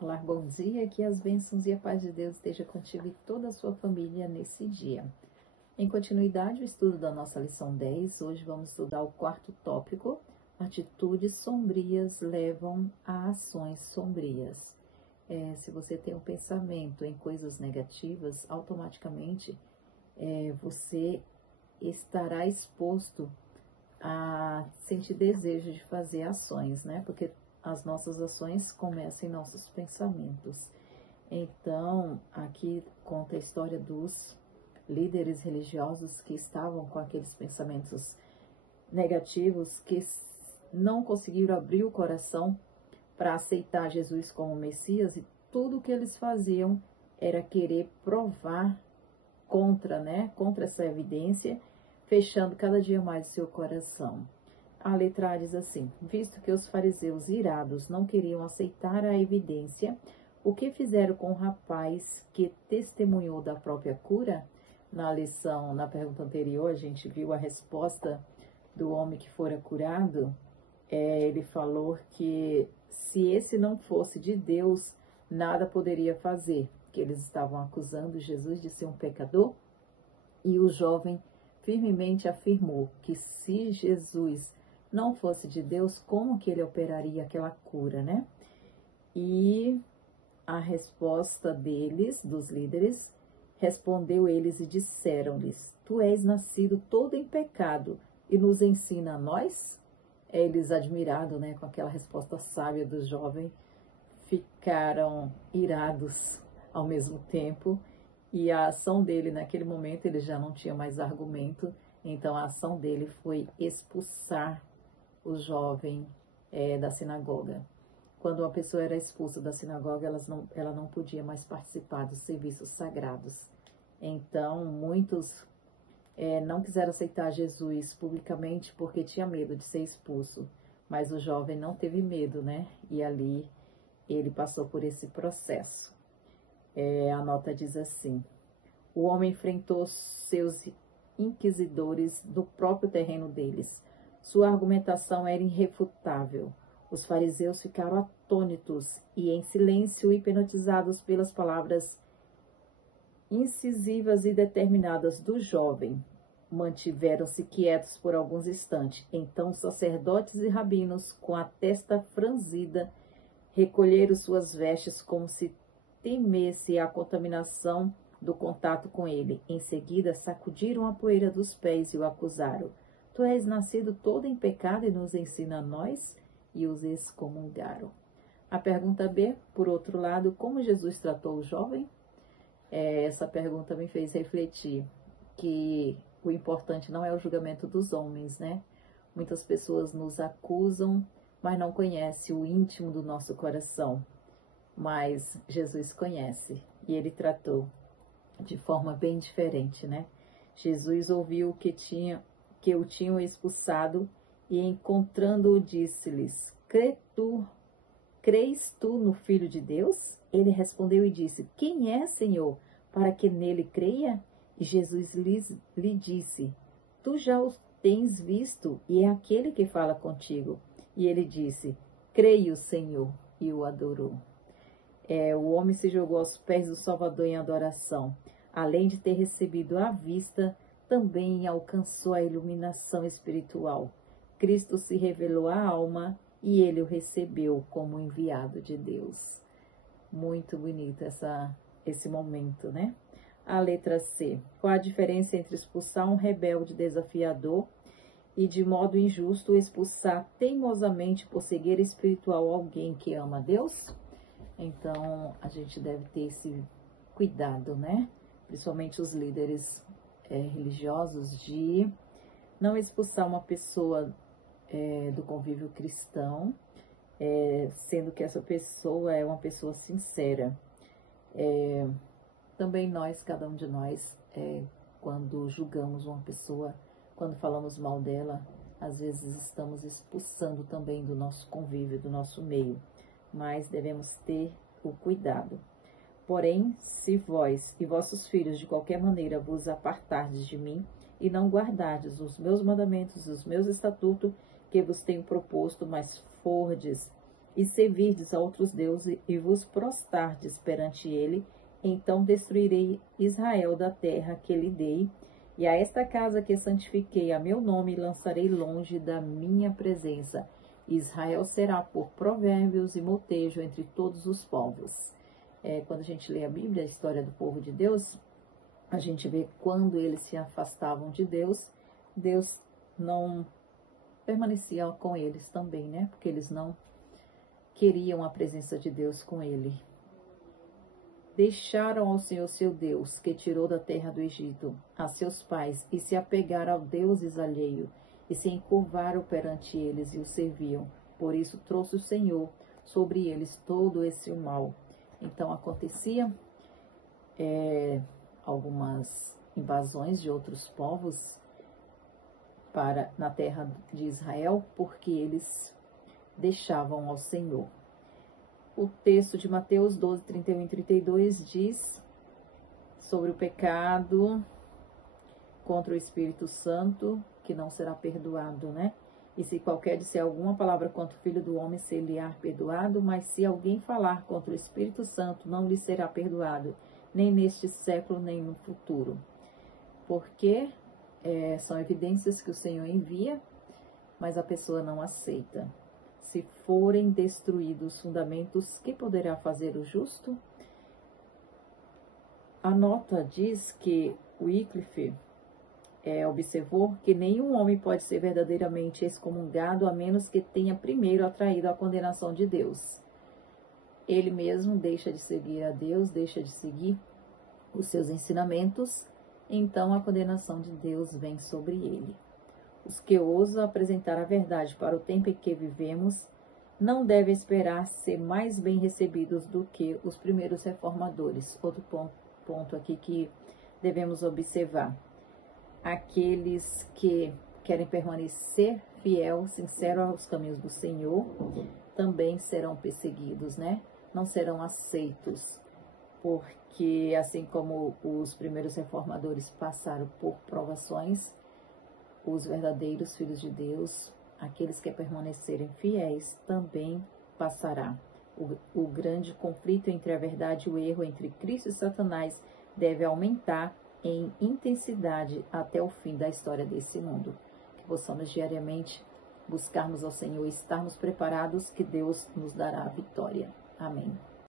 Olá, bom dia, que as bênçãos e a paz de Deus esteja contigo e toda a sua família nesse dia. Em continuidade, o estudo da nossa lição 10, hoje vamos estudar o quarto tópico, atitudes sombrias levam a ações sombrias. Se você tem um pensamento em coisas negativas, automaticamente você estará exposto a sentir desejo de fazer ações, né? Porque as nossas ações começam em nossos pensamentos. Então, aqui conta a história dos líderes religiosos que estavam com aqueles pensamentos negativos, que não conseguiram abrir o coração para aceitar Jesus como Messias, e tudo que eles faziam era querer provar contra essa evidência, fechando cada dia mais o seu coração. A letra A diz assim: visto que os fariseus irados não queriam aceitar a evidência, o que fizeram com o rapaz que testemunhou da própria cura? Na pergunta anterior, a gente viu a resposta do homem que fora curado. Ele falou que se esse não fosse de Deus, nada poderia fazer, que eles estavam acusando Jesus de ser um pecador, e o jovem firmemente afirmou que se Jesus não fosse de Deus, como que ele operaria aquela cura, né? E a resposta deles, dos líderes, respondeu eles e disseram-lhes: tu és nascido todo em pecado e nos ensina a nós? Eles, admirados, né, com aquela resposta sábia do jovem, ficaram irados ao mesmo tempo, e a ação dele naquele momento, ele já não tinha mais argumento, então a ação dele foi expulsar o jovem da sinagoga. Quando uma pessoa era expulsa da sinagoga, ela não podia mais participar dos serviços sagrados. Então, muitos não quiseram aceitar Jesus publicamente porque tinha medo de ser expulso. Mas o jovem não teve medo, né? E ali ele passou por esse processo. A nota diz assim: o homem enfrentou seus inquisidores no próprio terreno deles. Sua argumentação era irrefutável. Os fariseus ficaram atônitos e em silêncio, hipnotizados pelas palavras incisivas e determinadas do jovem. Mantiveram-se quietos por alguns instantes. Então sacerdotes e rabinos, com a testa franzida, recolheram suas vestes como se temesse a contaminação do contato com ele. Em seguida, sacudiram a poeira dos pés e o acusaram: tu és nascido todo em pecado e nos ensina a nós? E os excomungaram. A pergunta B, por outro lado, como Jesus tratou o jovem? Essa pergunta me fez refletir que o importante não é o julgamento dos homens, né? Muitas pessoas nos acusam, mas não conhecem o íntimo do nosso coração. Mas Jesus conhece e ele tratou de forma bem diferente, né? Jesus ouviu que o tinham expulsado e, encontrando-o, disse-lhes: crês tu no Filho de Deus? Ele respondeu e disse: quem é, Senhor, para que nele creia? E Jesus lhe disse: tu já o tens visto, e é aquele que fala contigo. E ele disse: creio, Senhor, e o adorou. O homem se jogou aos pés do Salvador em adoração. Além de ter recebido a vista, também alcançou a iluminação espiritual. Cristo se revelou à alma e ele o recebeu como enviado de Deus. Muito bonito esse momento, né? A letra C. Qual a diferença entre expulsar um rebelde desafiador e, de modo injusto, expulsar teimosamente por cegueira espiritual alguém que ama a Deus? Então, a gente deve ter esse cuidado, né? Principalmente os líderes religiosos, de não expulsar uma pessoa do convívio cristão, sendo que essa pessoa é uma pessoa sincera. Também nós, cada um de nós, quando julgamos uma pessoa, quando falamos mal dela, às vezes estamos expulsando também do nosso convívio, do nosso meio. Mas devemos ter o cuidado. Porém, se vós e vossos filhos de qualquer maneira vos apartardes de mim e não guardardes os meus mandamentos, os meus estatutos que vos tenho proposto, mas fordes e servirdes a outros deuses e vos prostardes perante ele, então destruirei Israel da terra que lhe dei, e a esta casa que santifiquei a meu nome lançarei longe da minha presença. Israel será por provérbios e motejo entre todos os povos. Quando a gente lê a Bíblia, a história do povo de Deus, a gente vê quando eles se afastavam de Deus, Deus não permanecia com eles também, né? Porque eles não queriam a presença de Deus com ele. Deixaram ao Senhor seu Deus, que tirou da terra do Egito, a seus pais, e se apegaram a deuses alheios, e se encurvaram perante eles e o serviam. Por isso trouxe o Senhor sobre eles todo esse mal. Então acontecia algumas invasões de outros povos na terra de Israel, porque eles deixavam ao Senhor. O texto de Mateus 12, 31 e 32 diz sobre o pecado contra o Espírito Santo, que não será perdoado, né? E se qualquer disser alguma palavra contra o Filho do Homem, ser-lhe-á perdoado, mas se alguém falar contra o Espírito Santo, não lhe será perdoado, nem neste século, nem no futuro. Porque são evidências que o Senhor envia, mas a pessoa não aceita. Se forem destruídos os fundamentos, que poderá fazer o justo? A nota diz que Wycliffe observou que nenhum homem pode ser verdadeiramente excomungado a menos que tenha primeiro atraído a condenação de Deus. Ele mesmo deixa de seguir a Deus, deixa de seguir os seus ensinamentos, então a condenação de Deus vem sobre ele. Os que ousam apresentar a verdade para o tempo em que vivemos não devem esperar ser mais bem recebidos do que os primeiros reformadores. Outro ponto aqui que devemos observar. Aqueles que querem permanecer fiel, sincero aos caminhos do Senhor, também serão perseguidos, né? Não serão aceitos, porque assim como os primeiros reformadores passaram por provações, os verdadeiros filhos de Deus, aqueles que permanecerem fiéis, também passará. O grande conflito entre a verdade e o erro, entre Cristo e Satanás, deve aumentar em intensidade até o fim da história desse mundo. Que possamos diariamente buscarmos ao Senhor e estarmos preparados, que Deus nos dará a vitória. Amém.